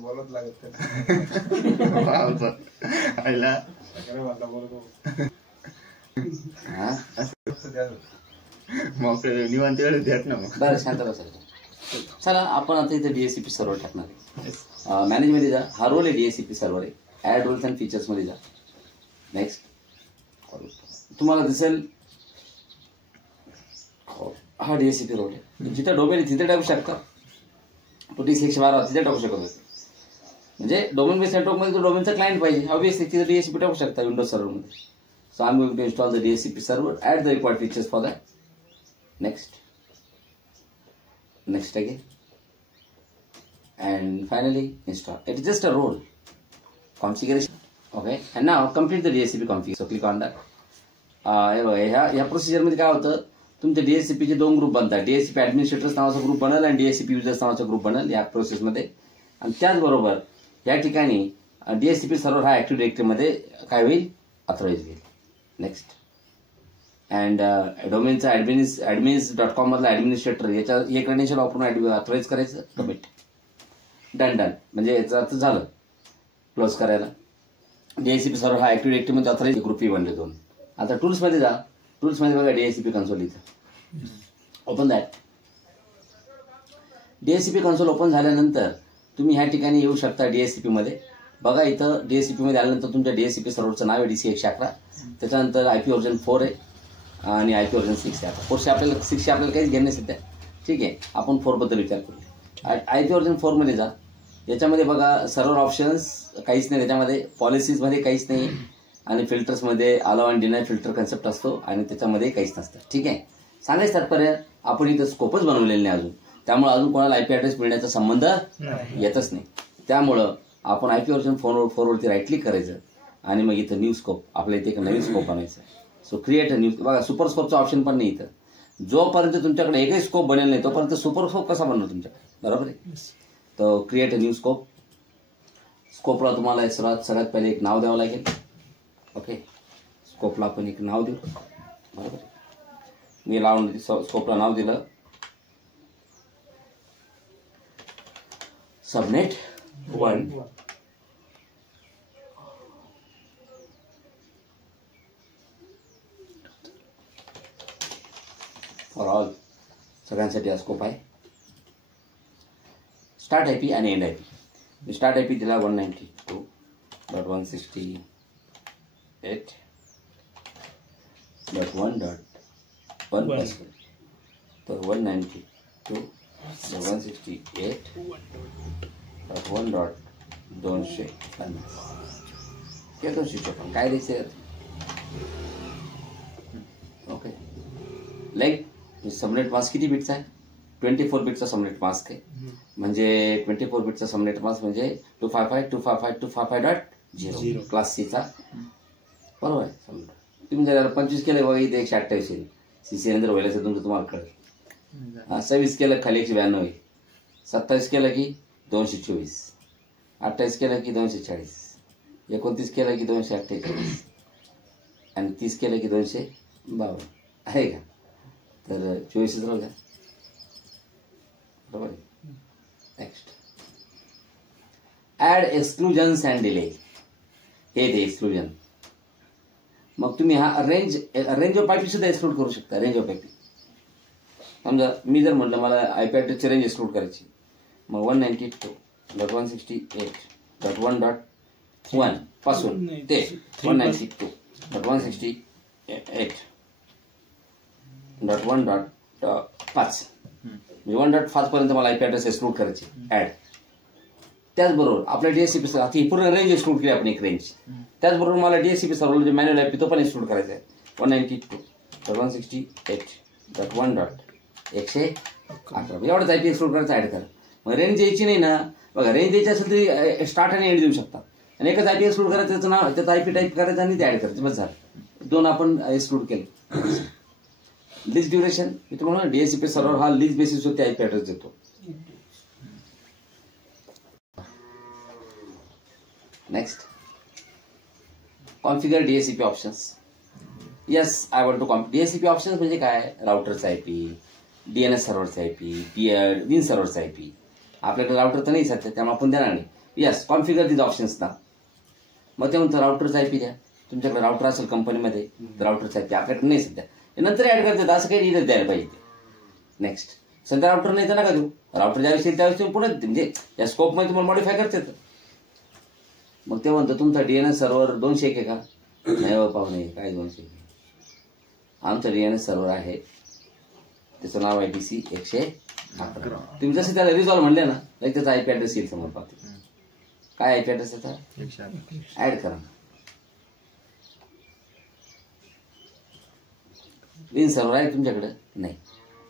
बोलत लागत निवांत द्यात ना. बरं शांत बसायचं. चला आपण आता इथे DHCP सर्व्हर टाकणार आहे. मॅनेज मध्ये जा. हा रोल आहे DHCP सर्व्हर आहे. ऍड रोल्स अँड फीचर्स मध्ये जा. नेक्स्ट तुम्हाला दिसेल हा DHCP रोल आहे. जिथे डोमेन तिथे टाकू शकता. 112 तिथे टाकू शकतो. म्हणजे डोमेन बेस नेटवर्क मध्ये डोमेनचा क्लायंट पाहिजे. ऑब्वियसली तिथे DHCP टाकू शकता विंडोज सर्व्हर मध्ये. So I am going to install the DHCP server. Add the required features for that. Next again, and finally install. It is just a role configuration. Okay, and now complete the DHCP config. So click on that. ह्या procedure मध्ये काय होतं, तुमचे DHCP चे दोन group बनतात. DHCP ऍडमिनिस्ट्रेटर्स नावाचा group बनेल आणि DHCP युजर्स नावाचा ग्रुप बनेल या प्रोसेस मध्ये. आणि त्याचबरोबर या ठिकाणी DHCP सर्व्हर हा ऍक्टिव्ह डायरेक्टरी मध्ये काय होईल, ऑथराइज होईल. नेक्स्ट अँड डोमेनचा admins.com मधला ऍडमिनिस्ट्रेटर याच्या हे क्रेडेन्शियल वापरून ऑथराइज करायचं. Commit done. म्हणजे याचा अर्थ झालं क्लोज करायला. DHCP सर्व्हर हा ऍक्टिव्ह डायरेक्टरी मध्ये ऑथराइज ग्रुप बनले दोन. आता टूल्स मध्ये जा. टूल्स मध्ये बघा DHCP कन्सोल इथं. Open that. DHCP console open झाल्यानंतर तुम्ही ह्या ठिकाणी येऊ शकता DHCP मध्ये. बघा इथं DHCP मध्ये आल्यानंतर तुमच्या DHCP सर्व्हरचं नाव आहे DC111. त्याच्यानंतर IP व्हर्जन 4 आहे आणि IP व्हर्जन 6 आहे. 4शी आपल्याला 6शी आपल्याला काहीच घेणं सध्या. ठीक आहे, आपण 4 बद्दल विचार करू. IP व्हर्जन 4 मध्ये जा. याच्यामध्ये बघा सर्व्हर ऑप्शन्स काहीच नाही, त्याच्यामध्ये पॉलिसीज मध्ये काहीच नाही आणि फिल्टर्स मध्ये अलाव आणि डिनाय फिल्टर कन्सेप्ट असतो आणि त्याच्यामध्ये काहीच नसतं. ठीक आहे, सांगायचं तात्पर्य आपण इथं स्कोपच बनवलेलं नाही अजून. त्यामुळे अजून कोणाला IP ऍड्रेस मिळण्याचा संबंध येतच नाही. त्यामुळं आपण IP व्हर्जन 4 वरती राईट क्लिक करायचं आणि मग इथं न्यू स्कोप, आपल्या इथे एक नवीन स्कोप बनायचं. So create a new. बघा सुपर स्कोपचं ऑप्शन पण नाही इथं. जोपर्यंत तुमच्याकडे एकही स्कोप बनेल नाही तोपर्यंत सुपर स्कोप कसा बनणार तुमच्याकडे, बरोबर आहे. तर क्रिएट अ न्यू स्कोप. स्कोपला तुम्हाला सगळ्यात पहिले एक नाव द्यावं लागेल. ओके, स्कोपला आपण एक नाव देऊ, बरोबर आहे. मी लावून स्कोपला नाव दिलं सबनेट 1. फॉर ऑल सगळ्यांसाठी हा स्कोप आहे. स्टार्ट IP आणि एंड IP. मी स्टार्ट IP दिला 192.168.1.1. तर 192.168.1.250 या 256 काय द्यायचं. ओके, लाईक सबनेट मास्क किती बिटचा आहे, 24 बिटचा सबनेट मास्क आहे. म्हणजे 24 बिटचा सबनेट मास्क म्हणजे 255.255.255.0 क्लास Cचा, बरोबर आहे. समजा तुम्ही जर 25 केलं बघा इथे 128 येईल. CC नंतर व्हायला तुमचं तुम्हाला कळेल. 26 केलं खाली 192 येईल. 27 केलं की 224, 28 केलं की 240, 29 केलं की 248 आणि 30 केलं की 252 आहे का. तर 24 राहू द्या, बरोबर आहे. Next add exclusions and delay. हे दे एक्सक्लुजन. मग तुम्ही हा रेंज ऑफ IP सुद्धा एक्सक्लूड करू शकता. रेंज ऑफ IP समजा मी जर म्हटलं मला IP ऍड्रेसची रेंज एक्सक्लूड करायची, मग 192.168.1.1 पासून ते 192.168.1.5 म्हणजे 1.5 पर्यंत मला IP ऍड्रेस एक्सक्लूड करायची ऍड. त्याचबरोबर आपल्या DHCP ही पूर्ण रेंज एक्सक्लूड केली आपण एक रेंज. त्याचबरोबर मला DHCP सर्व्हर जे मॅन्युअल IP तो पण एक्सक्लूड करायचा आहे. 192.168.1.111 एवढाच IP एक्सक्लूड करायचा ऍड करा. मग रेंज द्यायची नाही ना, बघा रेंज द्यायची असेल तरी स्टार्ट आणि एंड देऊ शकता. आणि एकच IP एक्सक्लूड करायचं, त्याचं नाव त्याचा IP टाईप करायचं आणि ते ऍड करायचं, बस झालं. दोन आपण एक्सक्लूड केले. लिस्ट ड्युरेशन मी तुम्हाला DHCP सर्व्हर हा लिस्ट बेसिसवरती IP ऍड्रेस देतो. Next configure DHCP options. Yes I want to DHCP options म्हणजे काय, राउटरचा IP, DNS सर्व्हरचा IP, विन सर्व्हरचा IP, आपल्याकडे राउटर तर नाही सध्या, त्यामुळे आपण देणार नाही. यस, कॉन्फिगर दिस ऑप्शन्स ना. मग ते म्हणतं राउटरचा आयपी द्या. तुमच्याकडे राउटर असेल कंपनीमध्ये तर राउटरचा आयपी आपल्याकडे नाही सध्या, नंतर ऍड करतात. असं काही इथं द्यायला पाहिजे. नेक्स्ट, सध्या राउटर नाही तर नका देऊ. राउटर ज्यावेळेस येईल त्यावेळेस तुम्ही पुढे म्हणजे या स्कोपमध्ये तुम्हाला मॉडिफाय करता येतं. मग ते म्हणतं तुमचा डीएनएस सर्व्हर 200 आहे का? नाही हो पाहुणे, काय 200? आमचं डीएनएस सर्व्हर आहे, त्याचं नाव आहे DC 111. तुम्ही जसे त्याला रिझॉल्व म्हणले ना, लाईक त्याचा आयपी ऍड्रेस येईल समोर पाहते. काय आयपी ऍड्रेस त्याचा? ऍड करा. विन सर्व्हर आहे तुमच्याकडे? नाही.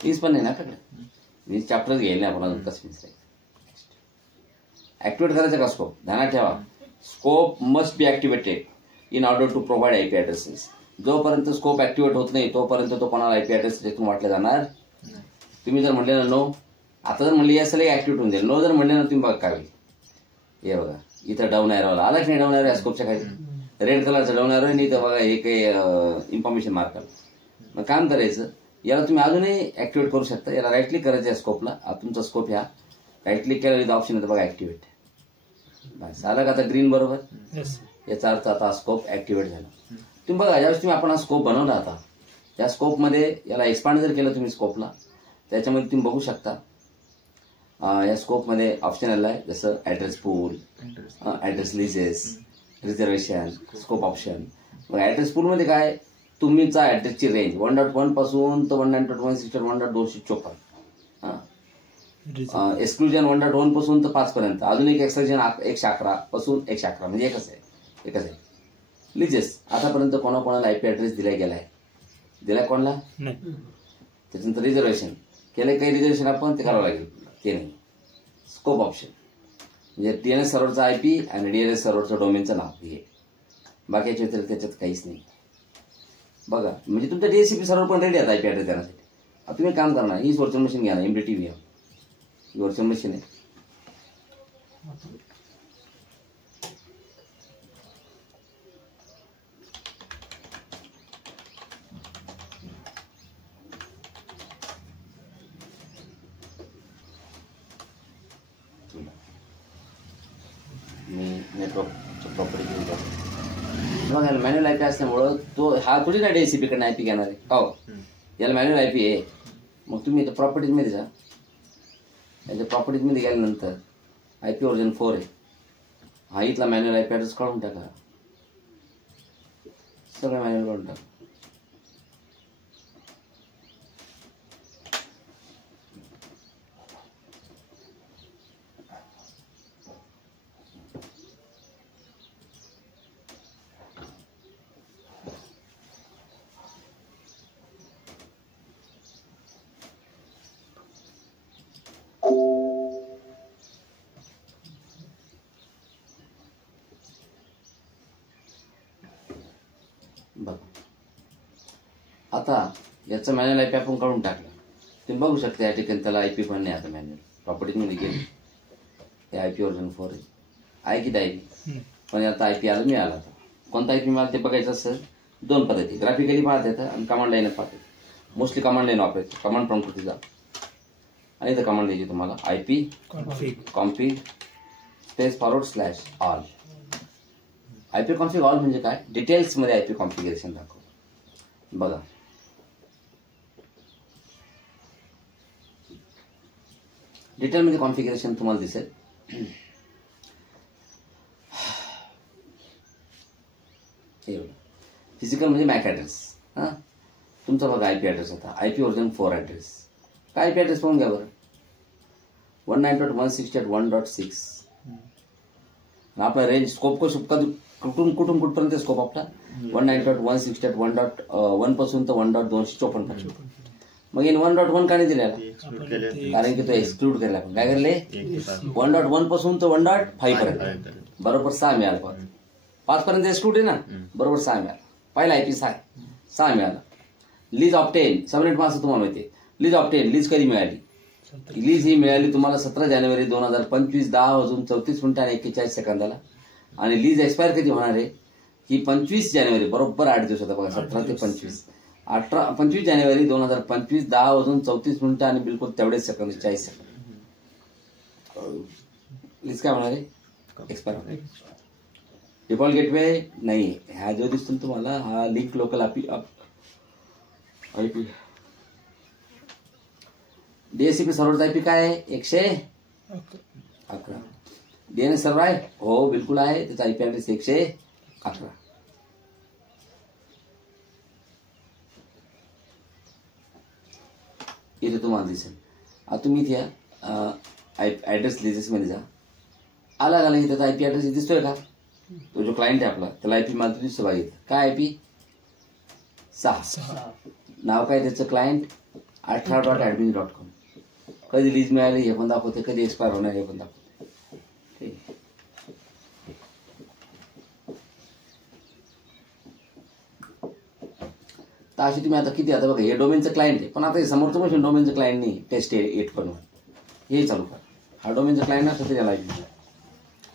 विन्स पण नाही ना आपल्याकडे. विन्स चॅप्टर घेईल नाही आपण अजून. कसं विन्स ऍक्टिवेट करायचं का स्कोप? ध्यानात ठेवा, scope must be activated in order to provide IP addresses. जोपर्यंत स्कोप ऍक्टिवेट होत नाही तोपर्यंत तो कोणाला आयपी ऍड्रेस त्यातून वाटला जाणार. तुम्ही जर म्हणले ना नो, आता जर म्हणले या सगळे ऍक्टिवेट होऊन जाईल. नो जर म्हणले ना तुम्ही बघा काय होईल. हे बघा इथं डाऊन एरोला आला की नाही? डाऊन एरो स्कोपच्या खाली रेड कलरचा डाऊन एरो नाही तर बघा हे काही इन्फॉर्मेशन मार्क आलं. मग काम करायचं, याला तुम्ही अजूनही ऍक्टिवेट करू शकता. याला राईट क्लिक करायचं आहे स्कोपला. तुमचा स्कोप ह्या राईट क्लिक केलं ऑप्शन येतं बघा ऍक्टिवेट. बस आलं का आता ग्रीन बरोबर? याचा अर्थ आता स्कोप ऍक्टिवेट झाला. तुम्ही बघा ज्यावेळेस तुम्ही आपण हा स्कोप बनवला आता, या स्कोपमध्ये याला एक्सपांड जर केलं तुम्ही स्कोपला, त्याच्यामध्ये तुम्ही बघू शकता या स्कोपमध्ये ऑप्शन आला आहे जसं ऍड्रेस पूल, ऍड्रेस लिजेस, रिझर्वेशन, स्कोप ऑप्शन. मग ऍड्रेस पूलमध्ये काय, तुमचा ऍड्रेसची रेंज 1.1 पासून तर 192.168.254. एक्सक्लुजन 1.1 पासून तर 5 पर्यंत. अजून एक एक्सक्लुजन 111 पासून 111 म्हणजे एकच आहे. लिजेस आतापर्यंत कोणाकोणाला आयपी ऍड्रेस दिला गेलाय? दिलाय कोणाला? त्याच्यानंतर रिझर्वेशन केलंय, काही रिझर्वेशन आपण ते करावं लागेल, ते नाही. स्कोप ऑप्शन म्हणजे डीएनएस सर्व्हरचा आयपी आणि डीएनएस सर्व्हरचं डोमेनचं नाव हे. बाकीच्या व्यतिरिक्त त्याच्यात काहीच नाही. बघा म्हणजे तुमचं डीएससीपी सर्व्हर पण रेडी आहे आयपी ऍड्रेस देण्यासाठी. आता तुम्ही काम करणार, हीच व्हर्च्युअल मशीन घ्या ना, MDT VM व्हर्च्युअल मशीन आहे. मी नेटवर्कचं प्रॉपर्टी घेऊन जातो. मग याला मॅन्युअल आयपी असल्यामुळं तो हा थोडी ना DSCP कडनं आयपी घेणार आहे. हो, याला मॅन्युअल आयपी आहे. मग तुम्ही इथं प्रॉपर्टीजमध्ये जा. याच्या प्रॉपर्टीजमध्ये गेल्यानंतर आयपी व्हर्जन 4 आहे. हा इथला मॅन्युअल आयपी ऍड्रेस काढून टाका. सगळं मॅन्युअल काढून टाका. बघा आता याचं मॅन्युअल आयपी आपण काढून टाकलं. तुम्ही बघू शकता या ठिकाणी त्याला आयपी पण नाही. आता मॅन्युअल प्रॉपर्टीजमध्ये गेली, हे आयपी व्हर्जन 4 आहे की आयपी, पण आता आयपी आला मिळाला. आता कोणता आयपी मला ते बघायचं असेल 2 पद्धती, ग्राफिकली पाहता येतं आणि कमांड लाईन पाहता येतं. मोस्टली कमांड लाईन वापरायचं. कमांड प्रॉम्प्टवरती जा आणि इथं कमांड द्यायची तुम्हाला IP config /all. IP config all म्हणजे काय, डिटेल्समध्ये आयपी कॉन्फिगरेशन दाखव. बघा डिटेलमध्ये कॉन्फिगरेशन तुम्हाला दिसेल. फिजिकल म्हणजे मॅक ऍड्रेस. हां तुमचा बघा आयपी ऍड्रेस होता, आयपी व्हर्जन 4 ऍड्रेस. काय आयपी ऍड्रेस पाहून घ्या बरं, 192.168.1.6. आपला रेंज स्कोप कुठून कुठपर्यंत स्कोप आपला 192.168.1.1 पासून तर 1.254. मग इन 1.1 का नाही दिलेला, कारण की तो एक्सक्लूड केला. आपण काय करले 1.1 पासून तर 1.5 पर्यंत बरोबर 6 मिळाला. 5 पर्यंत एक्सक्लूड आहे ना, बरोबर 6 मिळाला. पहिला आयपी 6 मिळाला. लीज ऑप्टेन सबनेट मास तुम्हाला माहिती आहे. लीज ऑप्टेन लीज कधी मिळाली, लीज ही मिळाली तुम्हाला 17 जानेवारी 2025 10:34 आणि लीज एक्सपायर कधी होणार आहे ही 25 जानेवारी, बरोबर 8 दिवस होता बघा, 17 ते 25. 25 जानेवारी 2025 10:34 आणि बिलकुल तेवढेच सेकंद 40 सेकंद. लिस्ट काय होणार आहे? एक्सपायर. डिफॉल्ट गेटवे नाही. ह्या जो दिसतो तुम्हाला हा लिंक लोकल आयपी डीएससीपी सर्व्हरचा आयपी काय आहे? 111. डीएनएस सर्व्हर आहे? हो बिलकुल आहे. त्याचा आयपी ऍड्रेस 111. इथे तुम्हाला दिसेल. आता तुम्ही इथे ऍड्रेस लिजेस मध्ये जा. आला का नाही? त्याचा आयपी ऍड्रेस दिसतोय का? तो जो क्लायंट आहे आपला त्याला आयपी मला दिसतो बघा इथं. काय आयपी? 6. नाव काय त्याचं? Client 18.admin.com. कधी लीज मिळाली हे पण दाखवते, कधी एक्सपायर होणार हे पण दाखवते. ठीक. तर अशी तुम्ही आता किती, आता बघा हे डोमेनचं क्लायंट आहे, पण आता हे समोरचं मशीन डोमेनचं क्लायंट नाही. टेस्ट 8.1 हे चालू करा. हा डोमेनचा क्लायंट नसतं तरी याला आयपी.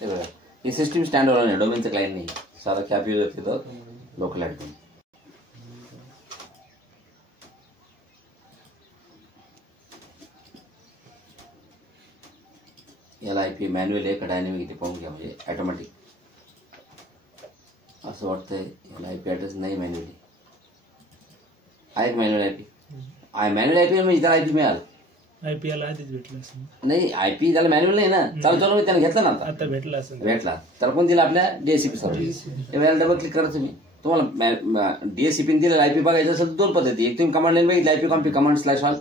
हे बघा हे सिस्टीम स्टँड ऑन आहे, डोमेनचं क्लायंट नाही. सारा कॅप यूज होते लोकल ऍडमिन. याला आयपी मॅन्युअल आहे का डायनॅमिक इथे पाहून घ्या, म्हणजे ऑटोमॅटिक. असं वाटतंय याला आयपी ऍड्रेस नाही मॅन्युअली आहे. मॅन्युअल आयपी आहे. मॅन्युअल आयपी म्हणजे त्याला आयपी मिळालं. आयपी याला आधीच भेटला असेल. नाही आयपी त्याला मॅन्युअल नाही ना. चालू त्याने घेतला ना आता भेटला असेल. भेटला तर पण दिला आपल्या डीएससीपी सर्व्हर. याला डबल क्लिक करा तुम्ही. तुम्हाला डीएससीपी दिलेला आयपी बघायचं असेल तर 2 पद्धती. एक तुम्ही कमांड लाईन बघितलं आयपी कॉम्पी कमांड/ऑल,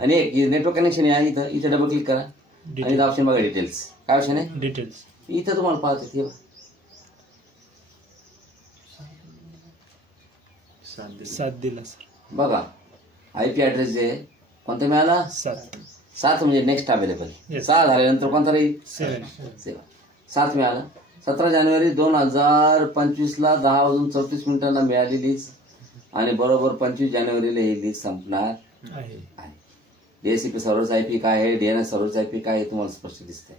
आणि एक नेटवर्क कनेक्शन आहे इथं. इथे डबल क्लिक करा आणि इथं ऑप्शन बघा डिटेल्स. काय ऑप्शन आहे? डिटेल्स. इथं तुम्हाला पाहते 7 दिला सर. बघा आयपी ऍड्रेस जे कोणता मिळाला? 7 म्हणजे नेक्स्ट अवेलेबल. 6 झाल्यानंतर कोणता राहील? 7. 7 मिळाला. 17 जानेवारी 2025 ला 10:34 मिळाली लीज, आणि बरोबर 25 जानेवारीला ही लीज संपणार आहे. डीएससीपी सर्व्हरचा आयपी काय आहे, डीएनएस सर्व्हरचा आयपी काय आहे तुम्हाला स्पष्ट दिसतंय.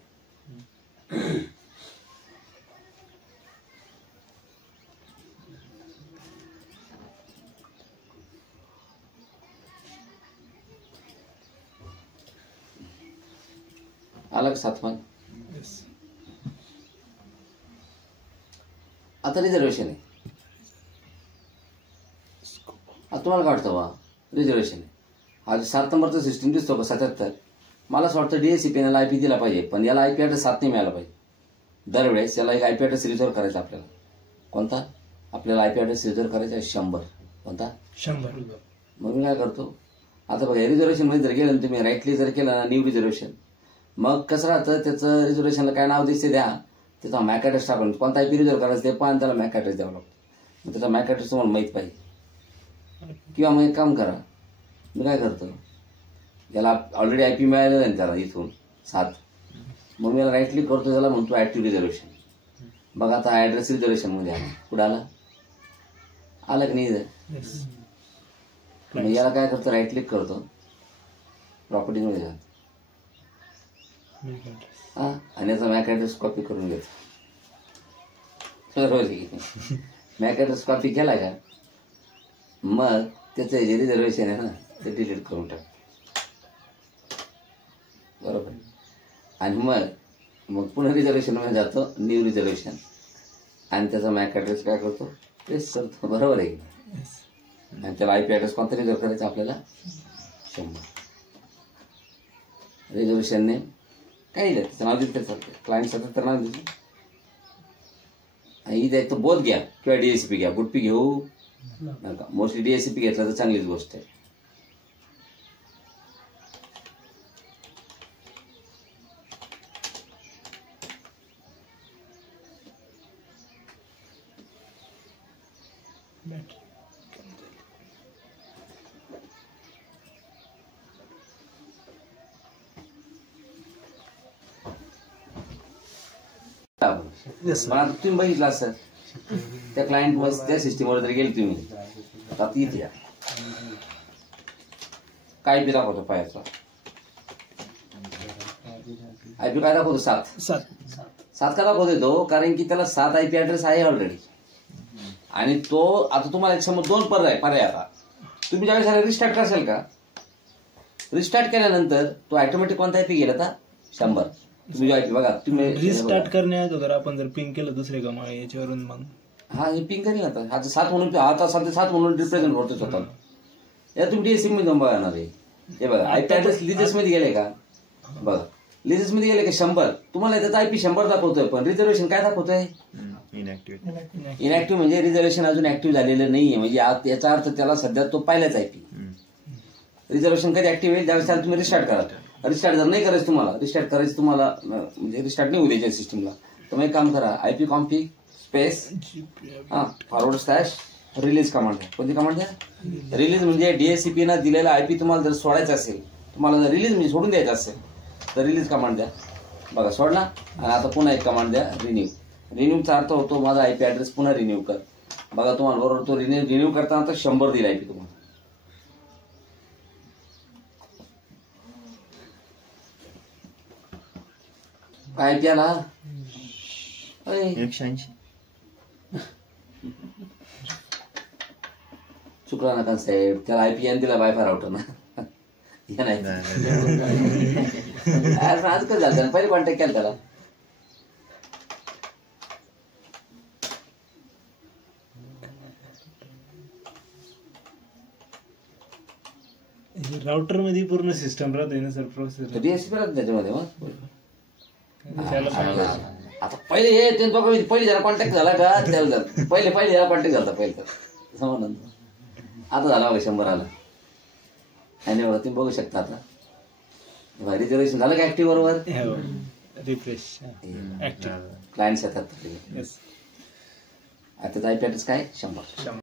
अलग 7 पण. आता रिझर्वेशन आहे. आता तुम्हाला काय वाटतं बा? रिझर्वेशन आहे. हा 7 नंबरचा सिस्टीम दिसतो का 77? मला असं वाटतं डीएससीपीने आयपी दिला पाहिजे, पण याला आयपी ऍड्रेस 7 नाही मिळाला पाहिजे. दरवेळेस याला एक आयपी ऍड्रेस रिझर्व करायचा आपल्याला. कोणता? आपल्याला आयपी ऍड्रेस रिझर्व करायचा आहे 100. कोणता? 100. मग मी काय करतो, आता बघा रिझर्वेशन मध्ये जर गेलं तुम्ही राईटली जर केलं ना न्यू रिझर्वेशन, मग कसं राहतं त्याचं रिझर्वेशनला काय नाव दिसते द्या, त्याचा मॅक ऍड्रेस टाकून कोणता आयपी रिझर्व करायचं ते पण त्याला मॅक ऍड्रेस द्यावा लागतो. मग त्याचा मॅक ऍड्रेस तुम्हाला माहीत पाहिजे. किंवा मग एक काम करा, मी काय करतो, याला ऑलरेडी आयपी मिळालेला आहे त्याला इथून 7. मग मी याला राईट क्लिक करतो, त्याला म्हणतो ऍक्टिव्ह रिझर्वेशन. बघा आता हा ऍड्रेस रिझर्वेशन मध्ये आला. कुठं आला? आला की नाही? मग याला काय करतो, राईट क्लिक करतो, प्रॉपर्टी मध्ये जातो आणि याचा मॅक ऍड्रेस कॉपी करून घेतो. मॅक ऍड्रेस कॉपी केला का मग त्याचं जे रिझर्वेशन आहे ना ते डिलीट करून टाक. बरोबर. आणि मग पुन्हा रिझर्वेशन मध्ये जातो, न्यू रिझर्वेशन, आणि त्याचा मॅक ऍड्रेस काय करतो, पेस्ट करतो. बरोबर आहे. आणि त्याला आयपी ऍड्रेस कोणता रिझर्व करायचा आपल्याला? 100. रिझर्वेशन नेम काही नाही, त्याचं नाव दिलं चालतं. क्लायंट सतत तर नाव दिलं. इथे एक तर बोध घ्या किंवा डीएससीपी घ्या. बुटपी घेऊ नका. मोस्टली डीएससीपी घेतला तर चांगलीच गोष्ट आहे. पण तुम्ही बघितलं असं त्या क्लायंट मध्ये त्या सिस्टीमवर जर गेले तुम्ही, आता इथे या काय बी दाखवतो पायाचा आयपी काय दाखवतो? 7 का दाखवतो तो? कारण की त्याला 7 आयपी ऍड्रेस आहे ऑलरेडी. आणि तो आता तुम्हाला एक समोर 2 पर्याय. आता तुम्ही ज्यावेळेस रिस्टार्ट करशाल का, रिस्टार्ट केल्यानंतर तो ऑटोमॅटिक कोणता आयपी गेला आता? 100. तुम्ही जो IP बघा तुम्ही रिस्टार्ट करण्या अगोदर आपण जर पिंग केलं दुसरे गमाळे याच्यावरून मग हा हे पिंग करेल आता आता 7 म्हणून आता सध्या 7 म्हणून रिप्रेझेंट करतो स्वतः या तुम्ही DSCP मध्ये जाऊन बघा ना रे हे बघा IP ऍड्रेस लिजेस मध्ये गेले का बघा लिजेस मध्ये गेले का 100 तुम्हाला त्याचा IP 100 दाखवतोय पण रिझर्वेशन काय दाखवतोय इनॅक्टिव्ह म्हणजे रिझर्वेशन अजून ऍक्टिव्ह झालेलं नाहीये म्हणजे याचा अर्थ त्याला सध्या तो पहिलाच IP रिझर्वेशन कधी ऍक्टिव्ह होईल त्यावेळेस त्याला तुम्ही रिस्टार्ट करा रिस्टार्ट जर नाही करायचं तुम्हाला रिस्टार्ट करायचं तुम्हाला म्हणजे रिस्टार्ट नाही होऊ द्यायच्या सिस्टीमला तर मग एक काम करा IP config space forward / release command कोणती कमांड द्या रिलीज म्हणजे DSCP ना दिलेला IP तुम्हाला जर सोडायचा असेल तुम्हाला जर रिलीज म्हणजे सोडून द्यायचं असेल तर रिलीज कमांड द्या बघा सोडला आणि आता पुन्हा एक कमांड द्या रिन्यूचा अर्थ होतो माझा IP ऍड्रेस पुन्हा रिन्यू कर बघा तुम्हाला बरोबर तो रिन्यू करताना तर 100 दिला IP तुम्हाला काय त्याला 180 चुकला ना साहेब त्याला IP दिला वायफाय राउटर ना नाही आज काय झालं पहिले कॉन्टॅक्ट केला त्याला राउटर मध्ये पूर्ण सिस्टम राहते ना सर प्रोसेस DSCP राहत त्याच्यामध्ये मग आता पहिले हे त्यांचा पहिले जरा कॉन्टॅक्ट झाला का त्याला पहिले जरा कॉन्टॅक्ट झाला पहिले तर समज आता झाला बघा 100 आला आणि एवढं तुम्ही बघू शकता आता रिझर्वेशन झालं का ऍक्टिव्ह बरोबर रिफ्रेश क्लायंट्स येतात आता IP ऍड्रेस काय 100